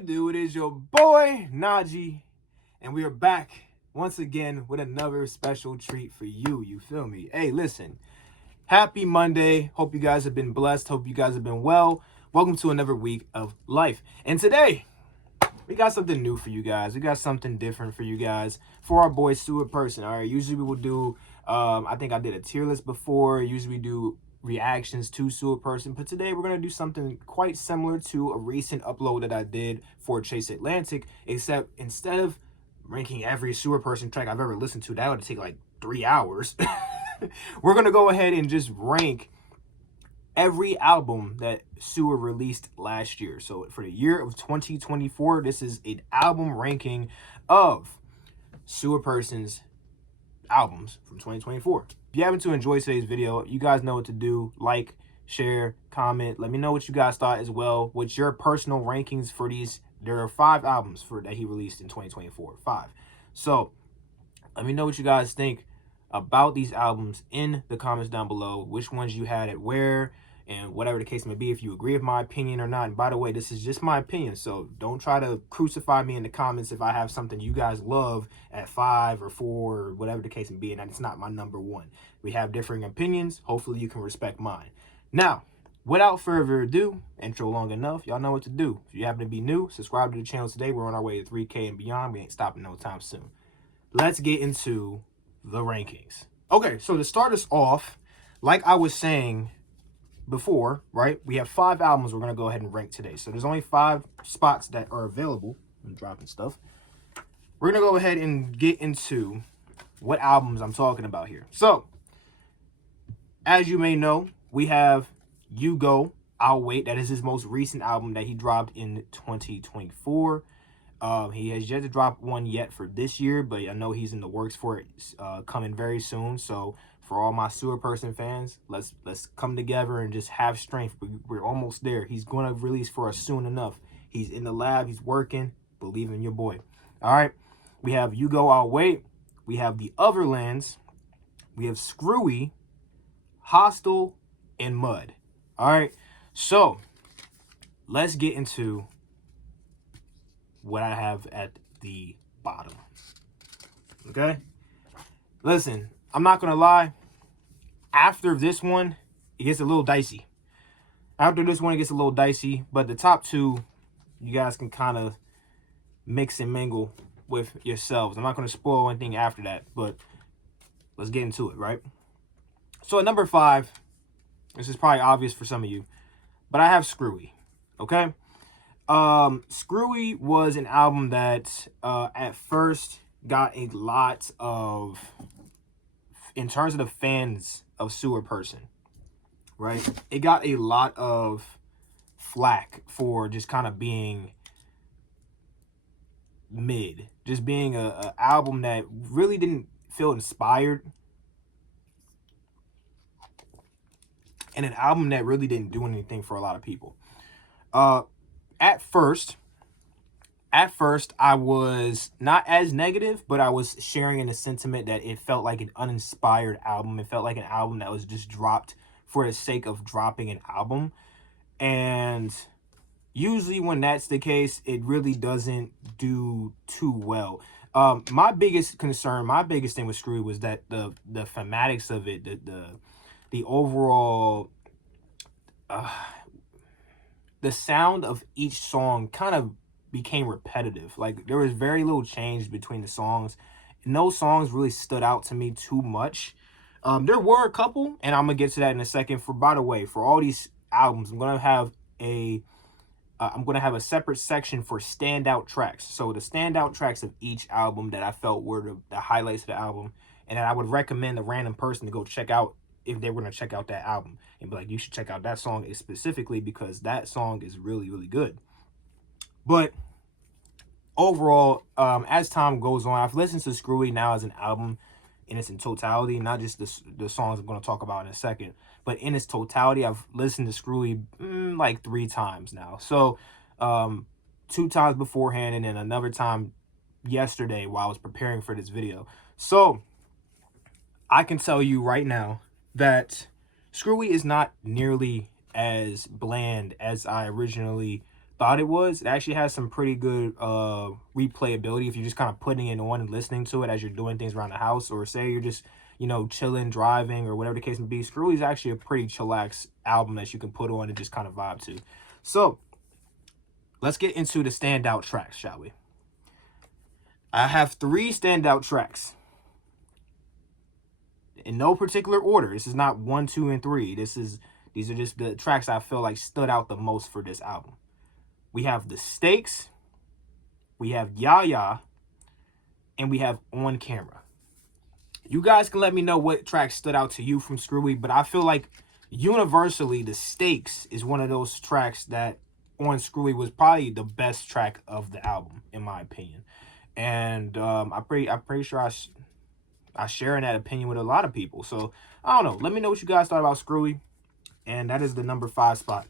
it do? It is your boy Najee, and we are back once again with another special treat for you. You feel me? Hey, listen. Happy Monday. Hope you guys have been blessed. Hope you guys have been well. Welcome to another week of life. And today, we got something new for you guys. We got something different for you guys. For our boy Sewerperson. All right. Usually we will do. I think I did a tier list before. Usually we do reactions to Sewerperson, but today we're going to do something quite similar to a recent upload that I did for Chase Atlantic, except instead of ranking every Sewerperson track I've ever listened to, that would take like 3 hours. We're going to go ahead and just rank every album that Sewer released last year. So for the year of 2024, this is an album ranking of Sewerperson's albums from 2024. If you happen to enjoy today's video, you guys know what to do. Like, share, comment. Let me know what you guys thought as well. What's your personal rankings for these? There are 5 albums that he released in 2024. 5. So let me know what you guys think about these albums in the comments down below. Which ones you had at where, and whatever the case may be, if you agree with my opinion or not. And by the way, this is just my opinion, so don't try to crucify me in the comments if I have something you guys love at 5 or 4 or whatever the case may be, and it's not my number 1. We have differing opinions. Hopefully you can respect mine. Now, without further ado, intro long enough, y'all know what to do. If you happen to be new, subscribe to the channel today. We're on our way to 3K and beyond. We ain't stopping no time soon. Let's get into the rankings. Okay, so to start us off, like I was saying before, right, we have 5 albums we're going to go ahead and rank today. So there's only 5 spots that are available. I'm dropping stuff. We're going to go ahead and get into what albums I'm talking about here. So as you may know, we have You Go, I'll Wait. That is his most recent album that he dropped in 2024. He has yet to drop one yet for this year, but I know he's in the works for it coming very soon. So for all my Sewerperson fans, let's come together and just have strength. We're almost there. He's going to release for us soon enough. He's in the lab. He's working. Believe in your boy. All right. We have You Go, I'll Wait. We have The Otherlands. We have Screwy, Hostile, and Mud. All right. So let's get into what I have at the bottom. Okay? Listen, I'm not going to lie. After this one, it gets a little dicey. After this one, it gets a little dicey. But the top 2, you guys can kind of mix and mingle with yourselves. I'm not going to spoil anything after that, but let's get into it, right? So at number 5, this is probably obvious for some of you, but I have Screwy, okay? Screwy was an album that at first got a lot of, in terms of the fans of Sewerperson, right? It got a lot of flack for just kind of being mid, just being a album that really didn't feel inspired, and an album that really didn't do anything for a lot of people. At first, I was not as negative, but I was sharing in the sentiment that it felt like an uninspired album. It felt like an album that was just dropped for the sake of dropping an album. And usually when that's the case, it really doesn't do too well. My biggest concern, my biggest thing with Screw was that the thematics of it, the overall the sound of each song kind of became repetitive. Like, there was very little change between the songs. No songs really stood out to me too much. There were a couple, and I'm gonna get to that in a second. By the way, for all these albums, I'm gonna have a separate section for standout tracks. So the standout tracks of each album that I felt were the highlights of the album, and that I would recommend a random person to go check out if they were going to check out that album, and be like, you should check out that song specifically because that song is really, really good. But overall, as time goes on, I've listened to Screwy now as an album in its totality, not just the songs I'm going to talk about in a second, but in its totality. I've listened to Screwy like 3 times now. So 2 times beforehand, and then another time yesterday while I was preparing for this video. So I can tell you right now that Screwy is not nearly as bland as I originally thought it was. It actually has some pretty good replayability if you're just kind of putting it on and listening to it as you're doing things around the house, or say you're just, you know, chilling, driving, or whatever the case may be. Screwy is actually a pretty chillax album that you can put on and just kind of vibe to. So let's get into the standout tracks, shall we? I have 3 standout tracks. In no particular order. This is not 1, 2, and 3. These are just the tracks I feel like stood out the most for this album. We have The Stakes, we have Ya Ya, and we have On Camera. You guys can let me know what tracks stood out to you from Screwy, but I feel like universally The Stakes is one of those tracks that on Screwy was probably the best track of the album, in my opinion. And I'm pretty sure I share in that opinion with a lot of people. So I don't know. Let me know what you guys thought about Screwy. And that is the number 5 spot.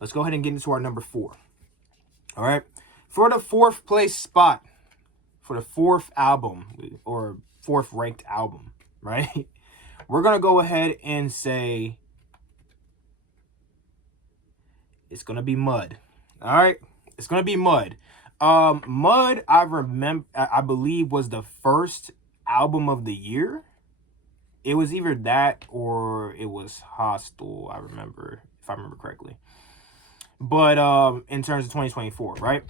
Let's go ahead and get into our number 4. All right. For the 4th place spot, for the 4th album, or 4th ranked album, right? We're going to go ahead and say it's going to be Mud. All right. It's going to be Mud. Mud, I believe, was the first album of the year. It was either that or it was Hostile, I remember, if I remember correctly. But in terms of 2024, right?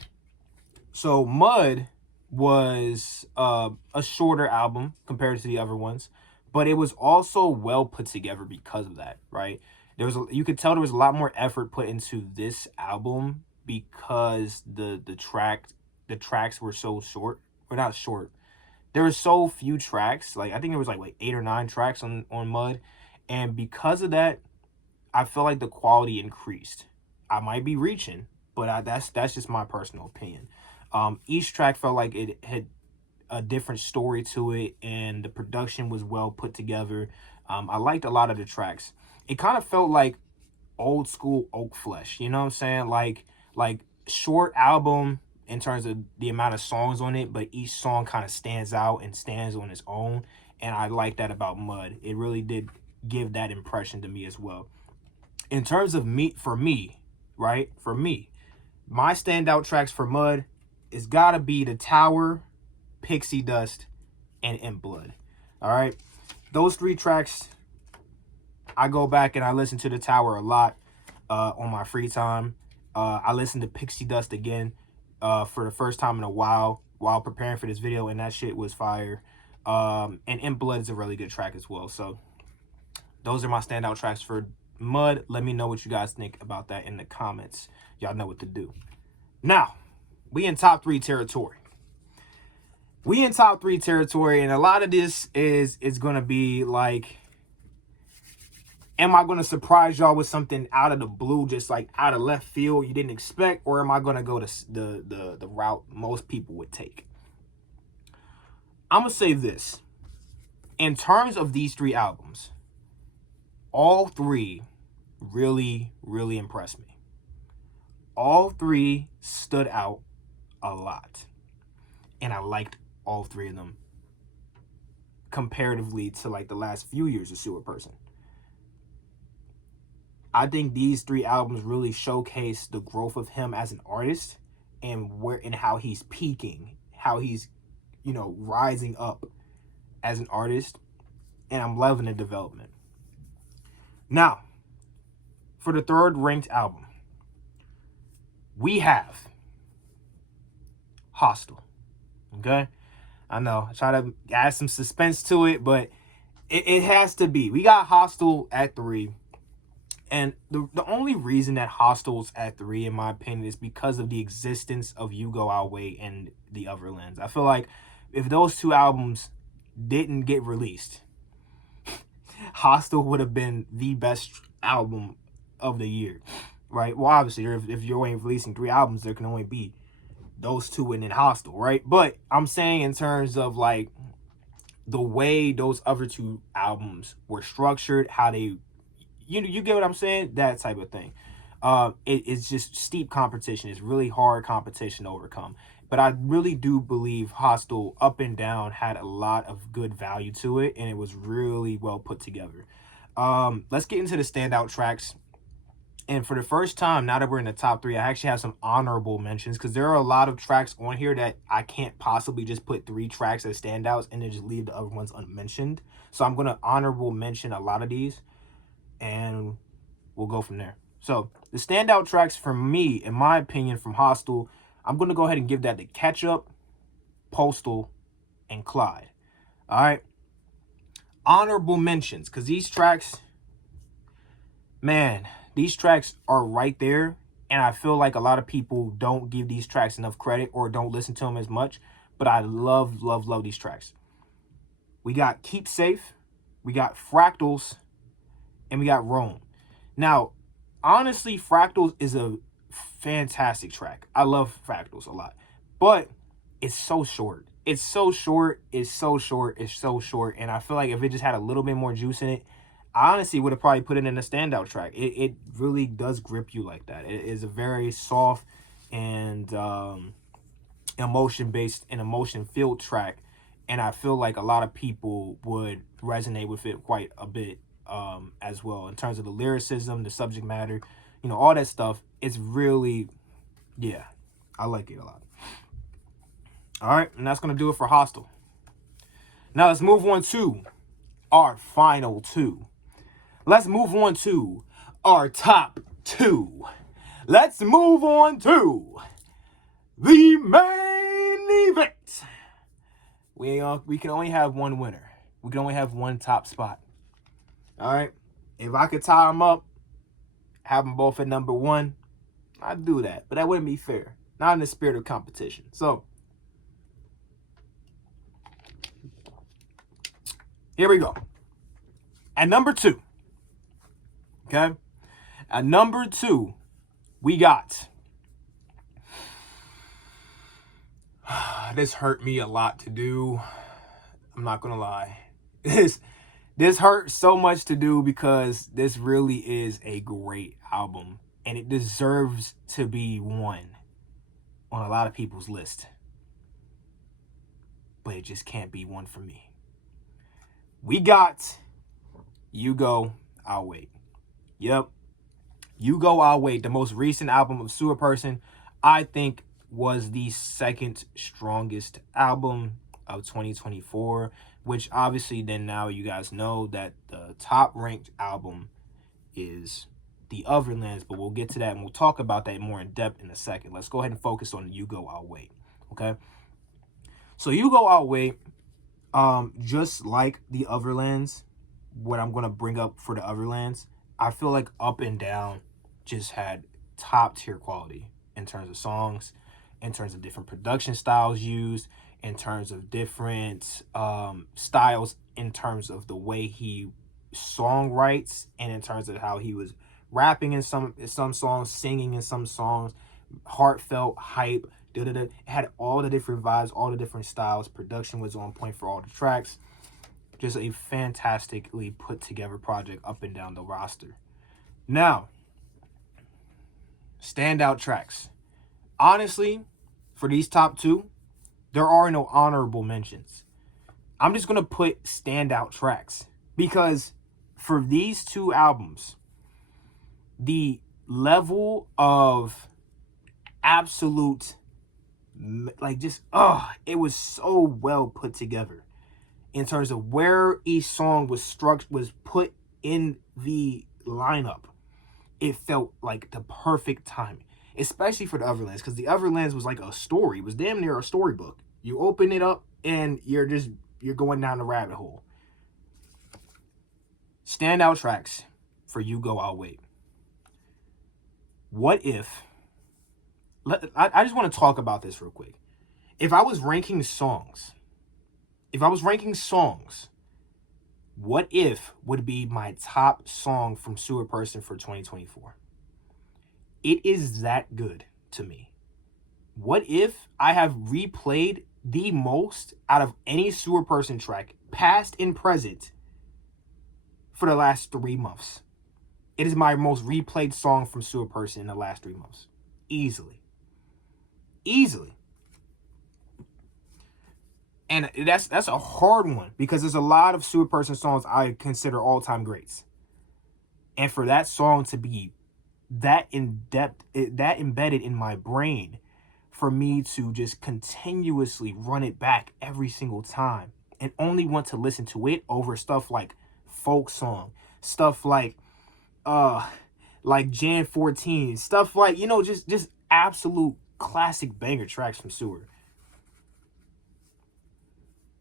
So Mud was a shorter album compared to the other ones, but it was also well put together because of that, right? You could tell there was a lot more effort put into this album because the tracks were so short, or not short. There were so few tracks. Like, I think there was like 8 or 9 tracks on Mud, and because of that, I feel like the quality increased. I might be reaching, but that's just my personal opinion. Each track felt like it had a different story to it, and the production was well put together. I liked a lot of the tracks. It kind of felt like old school Oak Flesh, you know what I'm saying? Like short album in terms of the amount of songs on it, but each song kind of stands out and stands on its own, and I like that about Mud. It really did give that impression to me as well. In terms of for me, my standout tracks for Mud is gotta be The Tower, Pixie Dust, and In Blood. All right, those 3 tracks, I go back and I listen to The Tower a lot on my free time. I listened to Pixie Dust again for the first time in a while preparing for this video, and that shit was fire. And In Blood is a really good track as well. So those are my standout tracks for Mud. Let me know what you guys think about that in the comments. Y'all know what to do. Now, we in top 3 territory. And a lot of this is going to be like, am I going to surprise y'all with something out of the blue, just like out of left field you didn't expect, or am I going to go to the route most people would take? I'm going to say this. In terms of these 3 albums, all 3 really, really impressed me. All 3 stood out a lot. And I liked all 3 of them comparatively to like the last few years of Sewerperson. I think these 3 albums really showcase the growth of him as an artist, and how he's peaking, how he's, you know, rising up as an artist, and I'm loving the development. Now, for the 3rd ranked album, we have Hostile. Okay? I know, I try to add some suspense to it, but it has to be. We got Hostile at 3. And the only reason that Hostile's at 3, in my opinion, is because of the existence of You Go Our Way and The Other Lens. I feel like if those 2 albums didn't get released, Hostile would have been the best album of the year, right? Well, obviously, if you're only releasing 3 albums, there can only be those 2 and then Hostile, right? But I'm saying in terms of like the way those other 2 albums were structured, how they, you get what I'm saying? That type of thing. It's just steep competition. It's really hard competition to overcome. But I really do believe Hostile up and down had a lot of good value to it, and it was really well put together. Let's get into the standout tracks. And for the first time, now that we're in the top 3, I actually have some honorable mentions because there are a lot of tracks on here that I can't possibly just put 3 tracks as standouts and then just leave the other ones unmentioned. So I'm going to honorable mention a lot of these and we'll go from there. So the standout tracks for me, in my opinion, from Hostile, I'm going to go ahead and give that to Ketchup, Postal, and Clyde. All right. Honorable mentions, because these tracks, man, these tracks are right there. And I feel like a lot of people don't give these tracks enough credit or don't listen to them as much. But I love, love, love these tracks. We got Keep Safe. We got Fractals. And we got Rome. Now, honestly, Fractals is a fantastic track. I love Fractals a lot. But it's so short. It's so short. It's so short. It's so short. And I feel like if it just had a little bit more juice in it, I honestly would have probably put it in a standout track. It really does grip you like that. It is a very soft and emotion-based and emotion-filled track. And I feel like a lot of people would resonate with it quite a bit as well. In terms of the lyricism, the subject matter, you know, all that stuff. It's really, yeah, I like it a lot. All right, and that's going to do it for Hostile. Now let's move on to our final 2. Let's move on to our top 2. Let's move on to the main event. We can only have one winner. We can only have one top spot. All right? If I could tie them up, have them both at number 1, I'd do that. But that wouldn't be fair. Not in the spirit of competition. So, here we go. At number 2, okay? At number 2, we got... This hurt me a lot to do. I'm not going to lie. This hurt so much to do because this really is a great album. And it deserves to be one on a lot of people's list. But it just can't be one for me. We got You Go, I'll Wait. Yep. You Go, I'll Wait, the most recent album of Sewerperson, I think was the second strongest album of 2024, which obviously then now you guys know that the top ranked album is The Otherlands, but we'll get to that and we'll talk about that more in depth in a second. Let's go ahead and focus on You Go, I'll Wait. Okay. So You Go, I'll Wait, just like The Otherlands, what I'm going to bring up for The Otherlands, I feel like Up and Down just had top tier quality in terms of songs, in terms of different production styles used, in terms of different styles, in terms of the way he song writes, and in terms of how he was rapping in some songs, singing in some songs, heartfelt, hype, It had all the different vibes, all the different styles. Production was on point for all the tracks. Just a fantastically put together project up and down the roster. Now, standout tracks. Honestly, for these top 2, there are no honorable mentions. I'm just going to put standout tracks because for these 2 albums, the level of absolute, like, just, it was so well put together in terms of where each song was put in the lineup. It felt like the perfect timing, especially for The Otherlands, because The Otherlands was like a story. It was damn near a storybook. You open it up and you're going down the rabbit hole. Standout tracks for You Go, I'll Wait. What if... I just want to talk about this real quick. If I was ranking songs, what if would be my top song from Sewerperson for 2024? It is that good to me. What if I have replayed the most out of any Sewerperson track, past and present, for the last 3 months? It is my most replayed song from Sewerperson in the last 3 months. Easily. And that's a hard one because there's a lot of Sewerperson songs I consider all-time greats. And for that song to be that in depth, that embedded in my brain for me to just continuously run it back every single time and only want to listen to it over stuff like folk song, stuff like Jan 14, stuff like, just absolute classic banger tracks from Sewer.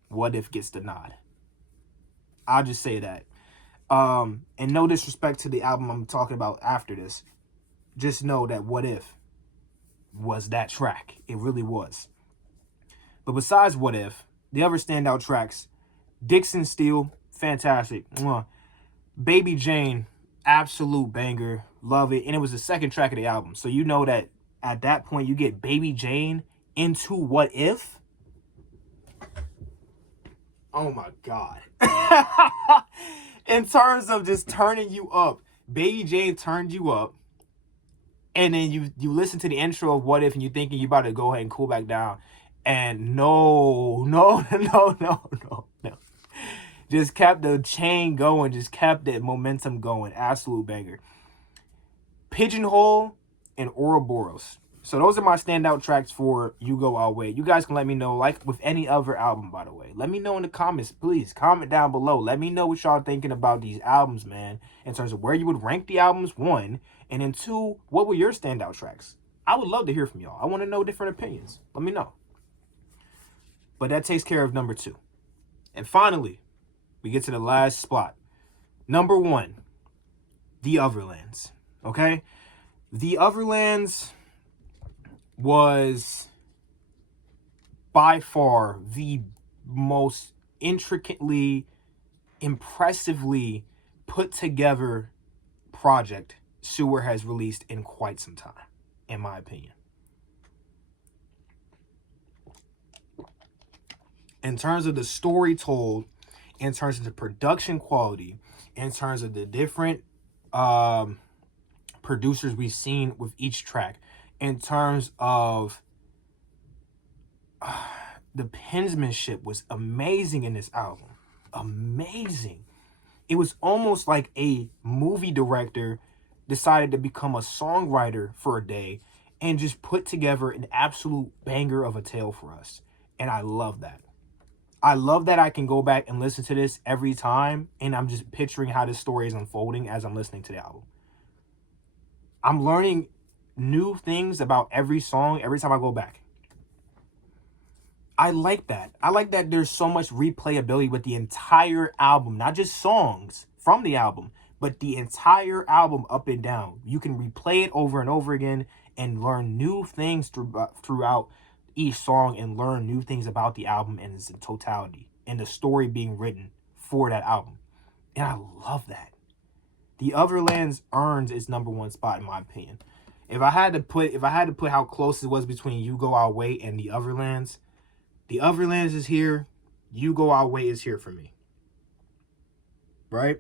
What If gets the nod. I'll just say that. And no disrespect to the album I'm talking about after this. Just know that What If was that track. It really was. But besides What If, the other standout tracks, Dixon Steel, fantastic. Mwah. Baby Jane, absolute banger. Love it. And it was the second track of the album. So you know that at that point you get Baby Jane into What If. Oh my God. In terms of just turning you up, Baby Jane turned you up. And then you listen to the intro of What If and you thinking you about to go ahead and cool back down. And no. Just kept the chain going. Just kept that momentum going. Absolute banger. Pigeonhole and Ouroboros. So those are my standout tracks for You Go Our Way. You guys can let me know, like with any other album, by the way. Let me know in the comments, please. Comment down below. Let me know what y'all thinking about these albums, man. In terms of where you would rank the albums, 1. And then 2, what were your standout tracks? I would love to hear from y'all. I want to know different opinions. Let me know. But that takes care of number 2. And finally, we get to the last spot. Number 1, The Otherlands. Okay? The Otherlands was by far the most intricately, impressively put together project Sewer has released in quite some time, in my opinion. In terms of the story told, in terms of the production quality, in terms of the different producers we've seen with each track, in terms of the penmanship was amazing in this album. Amazing. It was almost like a movie director decided to become a songwriter for a day and just put together an absolute banger of a tale for us. And I love that. I love that I can go back and listen to this every time and I'm just picturing how this story is unfolding as I'm listening to the album. I'm learning new things about every song every time I go back. I like that. I like that there's so much replayability with the entire album, not just songs from the album, but the entire album up and down. You can replay it over and over again and learn new things throughout each song and learn new things about the album in its totality and the story being written for that album. And I love that. The Otherlands earns its number 1 spot in my opinion. If I had to put how close it was between You Go Our Way and The Otherlands is here. You Go Our Way is here for me. Right?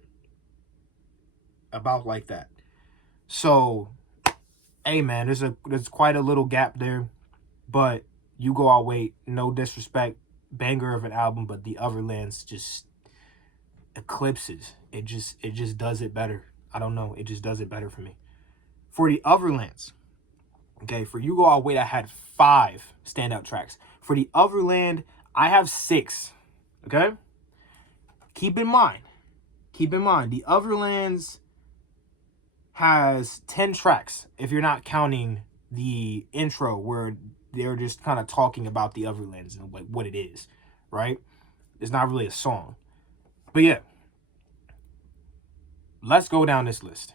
About like that. So, hey man, there's quite a little gap there, but You Go Our Way, no disrespect, banger of an album, but The Otherlands just eclipses. It just does it better. I don't know. It just does it better for me. For The Otherlands, okay, for You Go Our Way, I had 5 standout tracks. For The Otherland, I have 6. Okay? Keep in mind, The Otherlands has 10 tracks, if you're not counting the intro where they're just kind of talking about the Otherlands and like what it is, right? It's not really a song. But yeah, let's go down this list.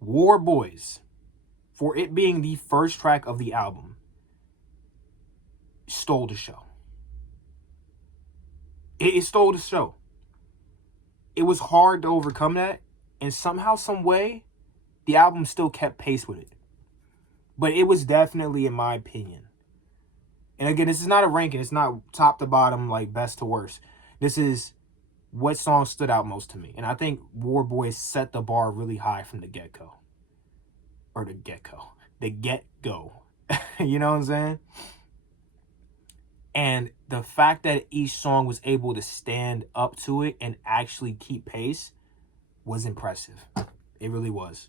War Boys, for it being the first track of the album, stole the show. It stole the show. It was hard to overcome that, and somehow, some way, the album still kept pace with it. But it was definitely, in my opinion. And again, this is not a ranking. It's not top to bottom, like best to worst. This is what song stood out most to me. And I think War Boys set the bar really high from the get-go. Or the get-go. The get-go. You know what I'm saying? And the fact that each song was able to stand up to it and actually keep pace was impressive. It really was.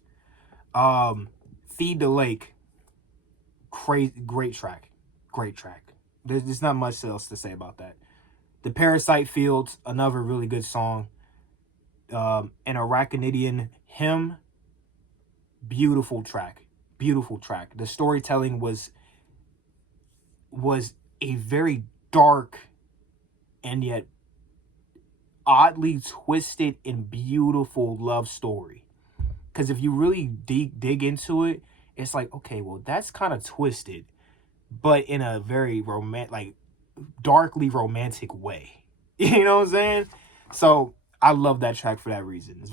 Feed the Lake, great track. Great track. There's not much else to say about that. The Parasite Fields, another really good song. An Arachnidian Hymn, beautiful track. Beautiful track. The storytelling was a very dark and yet oddly twisted and beautiful love story. Because if you really dig into it, it's like, okay, well, that's kind of twisted, but in a very darkly romantic way. You know what I'm saying? So I love that track for that reason. It's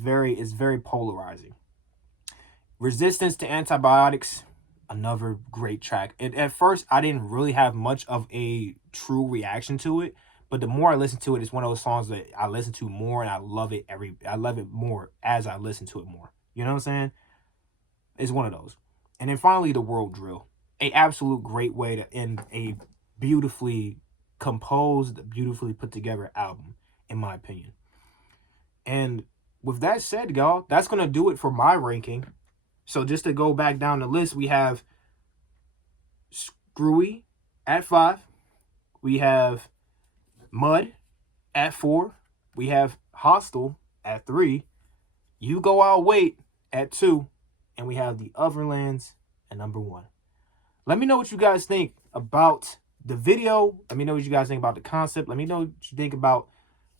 very polarizing. Resistance to Antibiotics, another great track. And at first, I didn't really have much of a true reaction to it, but the more I listen to it, it's one of those songs that I listen to more, and I love it more as I listen to it more. You know what I'm saying? It's one of those. And then finally, The World Drill. A absolute great way to end a beautifully composed, beautifully put together album, in my opinion. And with that said, y'all, that's going to do it for my ranking. So just to go back down the list, we have Screwy at 5. We have Mud at 4. We have Hostile at 3. You Go Out Wait at 2. And we have The Otherlands at number 1. Let me know what you guys think about the video. Let me know what you guys think about the concept. Let me know what you think about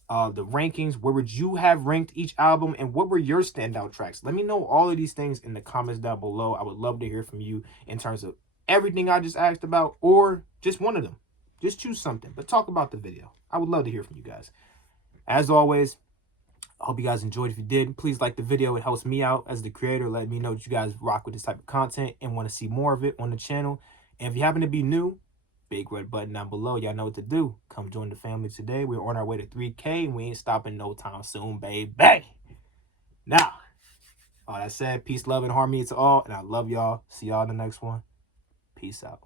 the rankings. Where would you have ranked each album, and what were your standout tracks? Let me know all of these things in the comments down below. I would love to hear from you in terms of everything I just asked about, or just one of them. Just choose something, but talk about the video. I would love to hear from you guys. As always, I hope you guys enjoyed. If you did, please like the video. It helps me out as the creator. Let me know that you guys rock with this type of content and want to see more of it on the channel. And if you happen to be new, big red button down below. Y'all know what to do. Come join the family today. We're on our way to 3K, and we ain't stopping no time soon, baby. Now, all that said, peace, love, and harmony to all. And I love y'all. See y'all in the next one. Peace out.